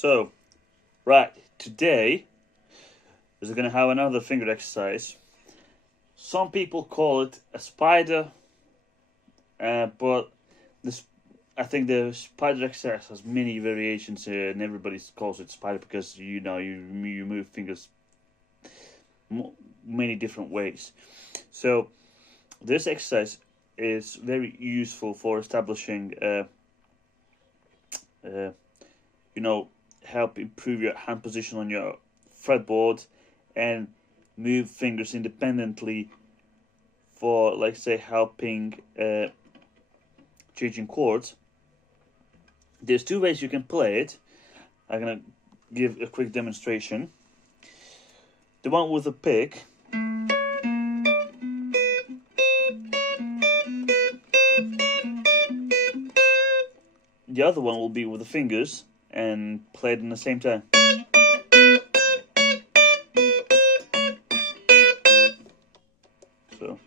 So, right, today we're going to have another finger exercise. Some people call it a spider, but I think the spider exercise has many variations, and everybody calls it spider because you move fingers many different ways. So this exercise is very useful for establishing, help improve your hand position on your fretboard and move fingers independently for, like, say, helping changing chords. There's two ways you can play it. I'm gonna give a quick demonstration. The one with a pick. The other one will be with the fingers and played in the same time. So,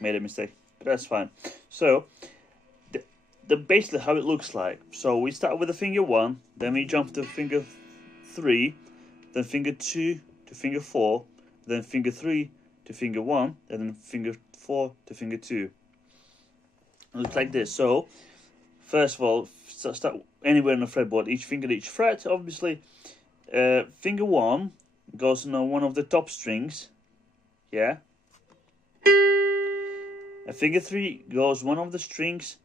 made a mistake, but that's fine. So, the basically how it looks like. So we start with the finger 1, then we jump to finger 3, then finger 2 to finger 4, then finger 3 to finger 1, and then finger 4 to finger 2. It looks like this. So first of all, start anywhere on the fretboard, each finger, each fret. Obviously, finger 1 goes on one of the top strings, yeah. And finger 3 goes one of the strings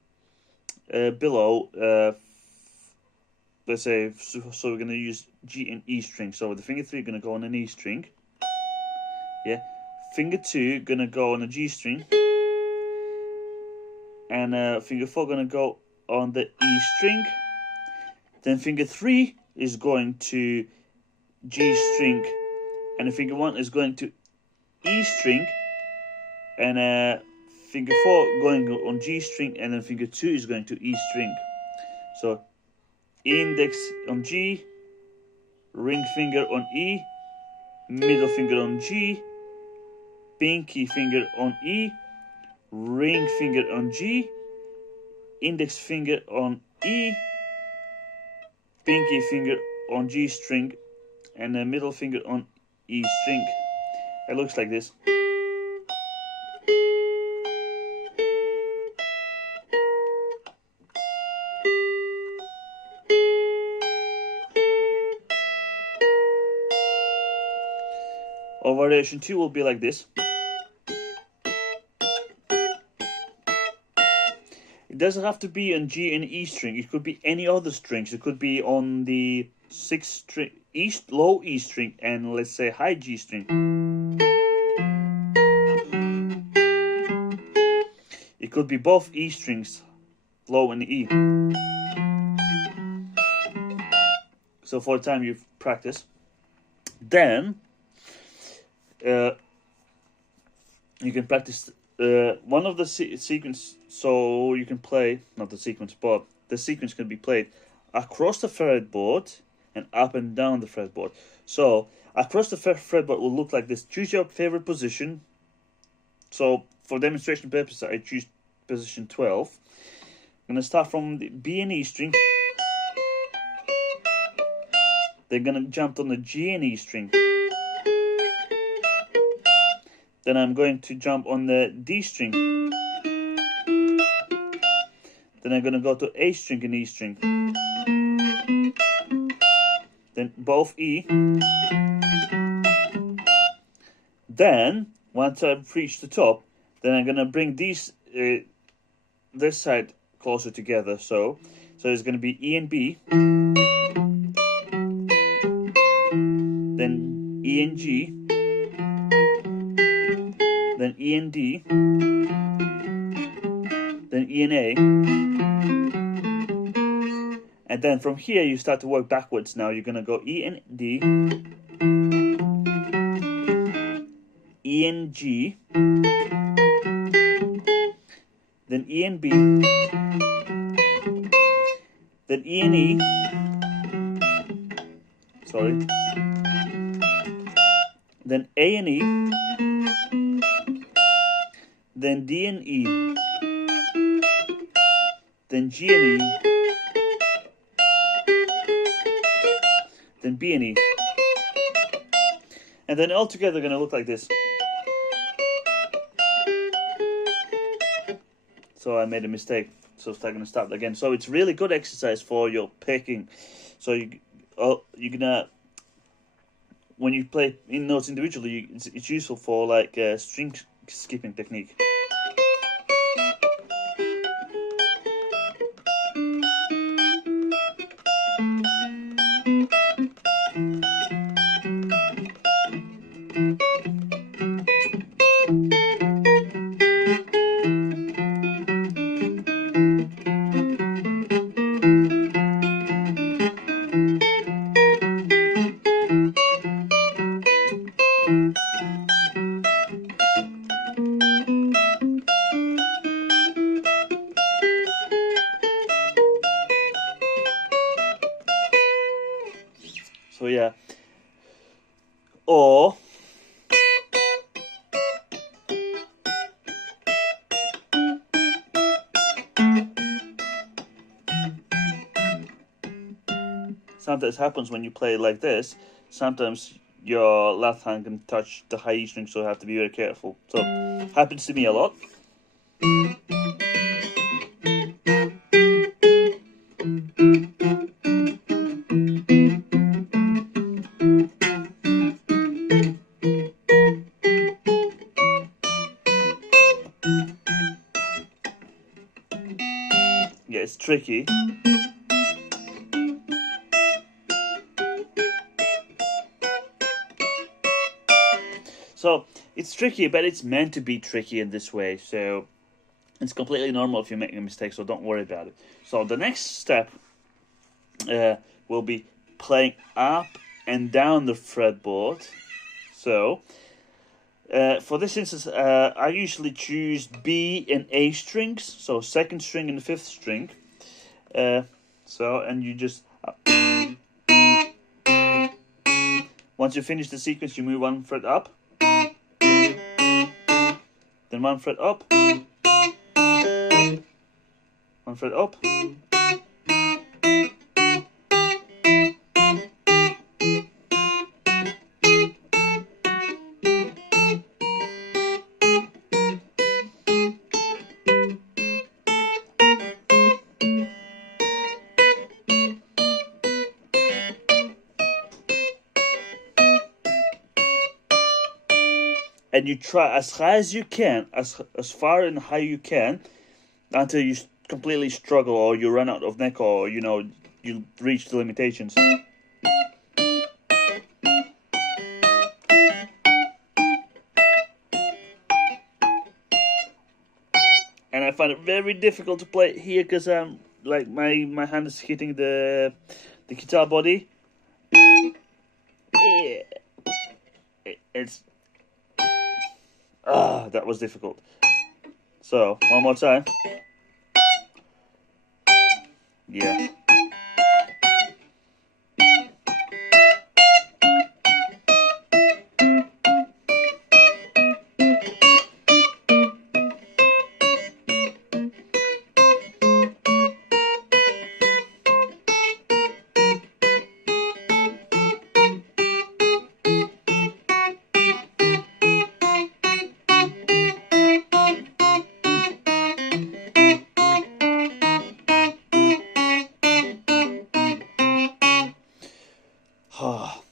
below. Let's say, so we're going to use G and E string. So the finger 3 going to go on an E string, yeah. Finger 2 going to go on a G string, and finger 4 going to go on the E string. Then finger 3 is going to G string, and the finger 1 is going to E string, and finger 4 going on G string, and then finger 2 is going to E string. So index on G, ring finger on E, middle finger on G, pinky finger on E, ring finger on G, index finger on E, pinky finger on G string, and the middle finger on E string. It looks like this. Or variation 2 will be like this. It doesn't have to be on G and E string. It could be any other strings. It could be on the 6th string, low E string, and let's say high G string. It could be both E strings, low and E. So for the time you practice, then you can practice one of the sequence. So you can play, not the sequence, but the sequence can be played across the fretboard and up and down the fretboard. So across the fretboard will look like this. Choose your favorite position. So for demonstration purposes, I choose position 12. I'm going to start from the B and E string. They're going to jump on the G and E string. Then I'm going to jump on the D string. Then I'm going to go to A string and E string. Then both E. Then, once I've reached the top, then I'm going to bring these this side closer together. So it's going to be E and B. Then E and G. Then E and D, then E and A, and then from here you start to work backwards. Now you're going to go E and D, E and G, then E and B, then E and E, then A and E, then D and E, then G and E, then B and E. And then all together going to look like this. So I made a mistake, so I'm going to start again. So it's really good exercise for your picking. So you're gonna, when you play in notes individually, it's useful for like string skipping technique. So yeah, or sometimes happens when you play like this. Sometimes your left hand can touch the high E string, so you have to be very careful. So happens to me a lot. Yeah, it's tricky. So it's tricky, but it's meant to be tricky in this way. So it's completely normal if you're making a mistake, so don't worry about it. So the next step will be playing up and down the fretboard. So for this instance, I usually choose B and A strings, so second string and the fifth string. And you just once you finish the sequence, you move one fret up, then one fret up, one fret up, and you try as high as you can, as far and high you can, until you completely struggle or you run out of neck, or you reach the limitations. And I find it very difficult to play here because like my hand is hitting the guitar body. It's that was difficult. So one more time. Yeah.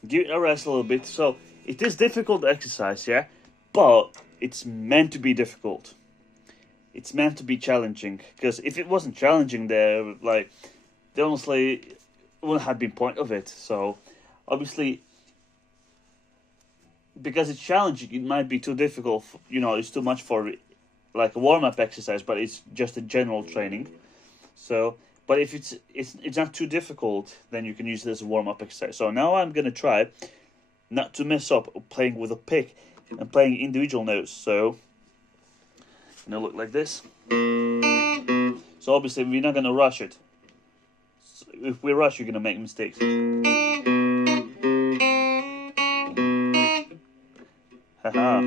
Give it a rest a little bit. So it is difficult exercise, yeah, but it's meant to be difficult. It's meant to be challenging, because if it wasn't challenging, there honestly wouldn't have been point of it. So obviously, because it's challenging, it might be too difficult. It's too much for like a warm-up exercise, but it's just a general training. So. But if it's not too difficult, then you can use it as a warm-up exercise. So now I'm going to try not to mess up playing with a pick and playing individual notes. So it's going to look like this. So obviously we're not going to rush it. So if we rush, you're going to make mistakes. Haha.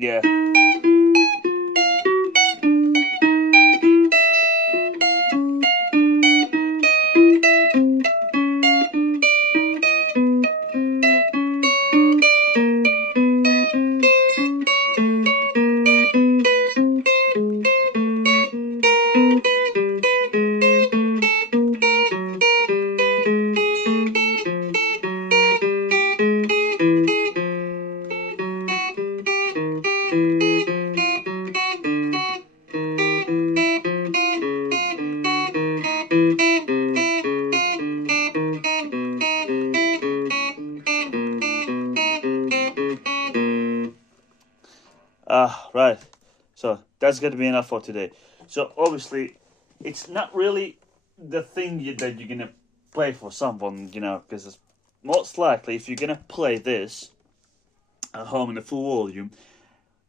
Yeah. Right. So that's going to be enough for today. So obviously, it's not really the thing that you're going to play for someone, you know, because most likely if you're going to play this at home in the full volume,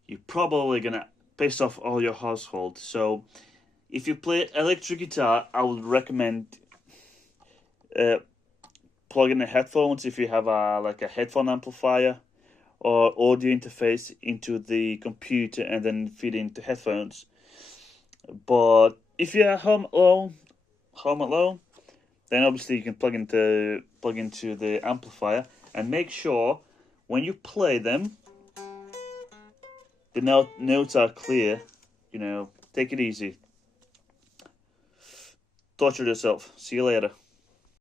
you're probably going to piss off all your household. So if you play electric guitar, I would recommend plug in the headphones if you have like a headphone amplifier or audio interface into the computer and then feed into headphones. But if you're at home alone, then obviously you can plug into the amplifier, and make sure when you play them, the notes are clear. You know, take it easy. Torture yourself. See you later.